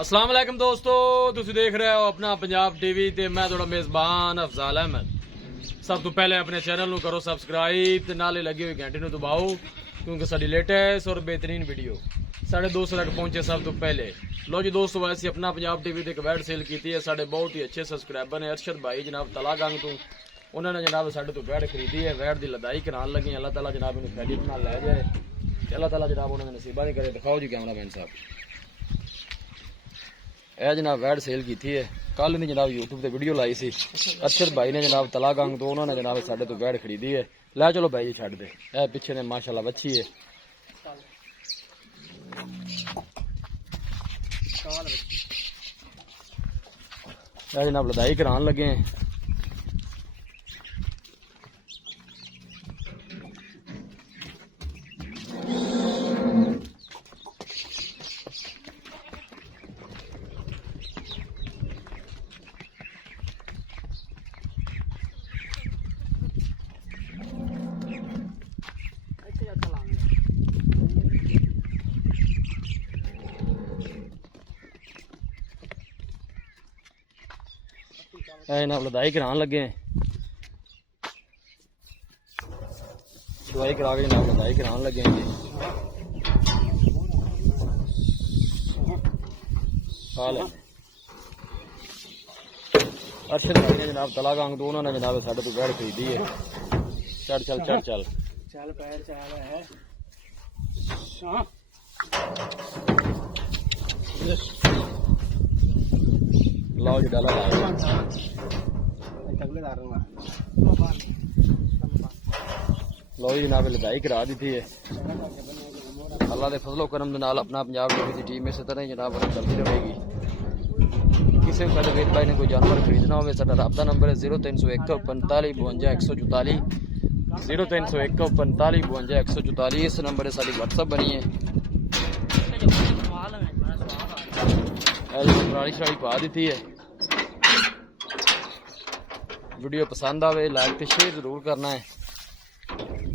अस्सलाम वालेकुम दोस्तों, तुसी देख रहे हो अपना पंजाब टीवी ते मैं थोड़ा मेज़बान अफजाल अहमद। सब तो पहले अपने चैनल नू करो सब्सक्राइब ते नाले लगी हुई घंटी नू दबाओ क्योंकि साडी लेटेस्ट और बेहतरीन वीडियो साढ़े दोस्तों तक पहुंचे सब तो पहले। लो जी दोस्तों, वैसे अपना पंजाब टीवी ते एक वैड सेल की है। साढ़े बहुत ही अच्छे सब्सक्राइबर ने अरशद भाई जनाब तलागंग तो उन्होंने जनाब साढ़े तो वैड खरीदी है। वैड की लदाई कराने लगे। अल्लाह ताला जनाब इन्हें खैरियत नाल लै जाए। अल्लाह ताला जनाब उन्होंने नसीबा नहीं करे। दिखाओ जी कैमरा मैन साहब, यह जनाब वैड सेल की है। कल ने जनाब यूट्यूब पे वीडियो लाई सी। अरशद भाई ने जनाब तलागंग तो उन्होंने जनाब साढ़े तो वैड खरीदी है। लै चलो भाई जी छड़ दे। यह पीछे ने माशाल्लाह बच्ची है। यह जनाब लदाई करान लगे हैं। जनाब लदाई करान लगे हैं। दवाई करा के जनाब लदाई करान लगे हैं। अरशद भाई ने जनाब तलागंग तो उन्होंने जनाब साढ़े तो वैड खरीदी है। चल चल चल चल चल पैर चल है। लाओ जी डाला लो जी जनाब लदाई करा दी थी है। अल्लाह के फजलो करम दे नाल अपना पंजाब की टीम इस तरह जनाब चलती रहेगी। किसी भी पहले वीर भाई ने कोई जानवर खरीदना हो साडा राबता नंबर है 0301 45 52 144 0301 45 52 144। इस नंबर से साड़ी व्हाट्सअप बनी है। पुरानी शाड़ी पा दी है। वीडियो पसंद आवे लाइक तो शेयर जरूर करना है।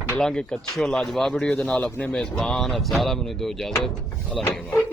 मिलांगे एक अच्छी और लाजवाब वीडियो के नाल। अपने मेजबान अफजाल अहमद नूं दो इजाजत। अल्लाह ने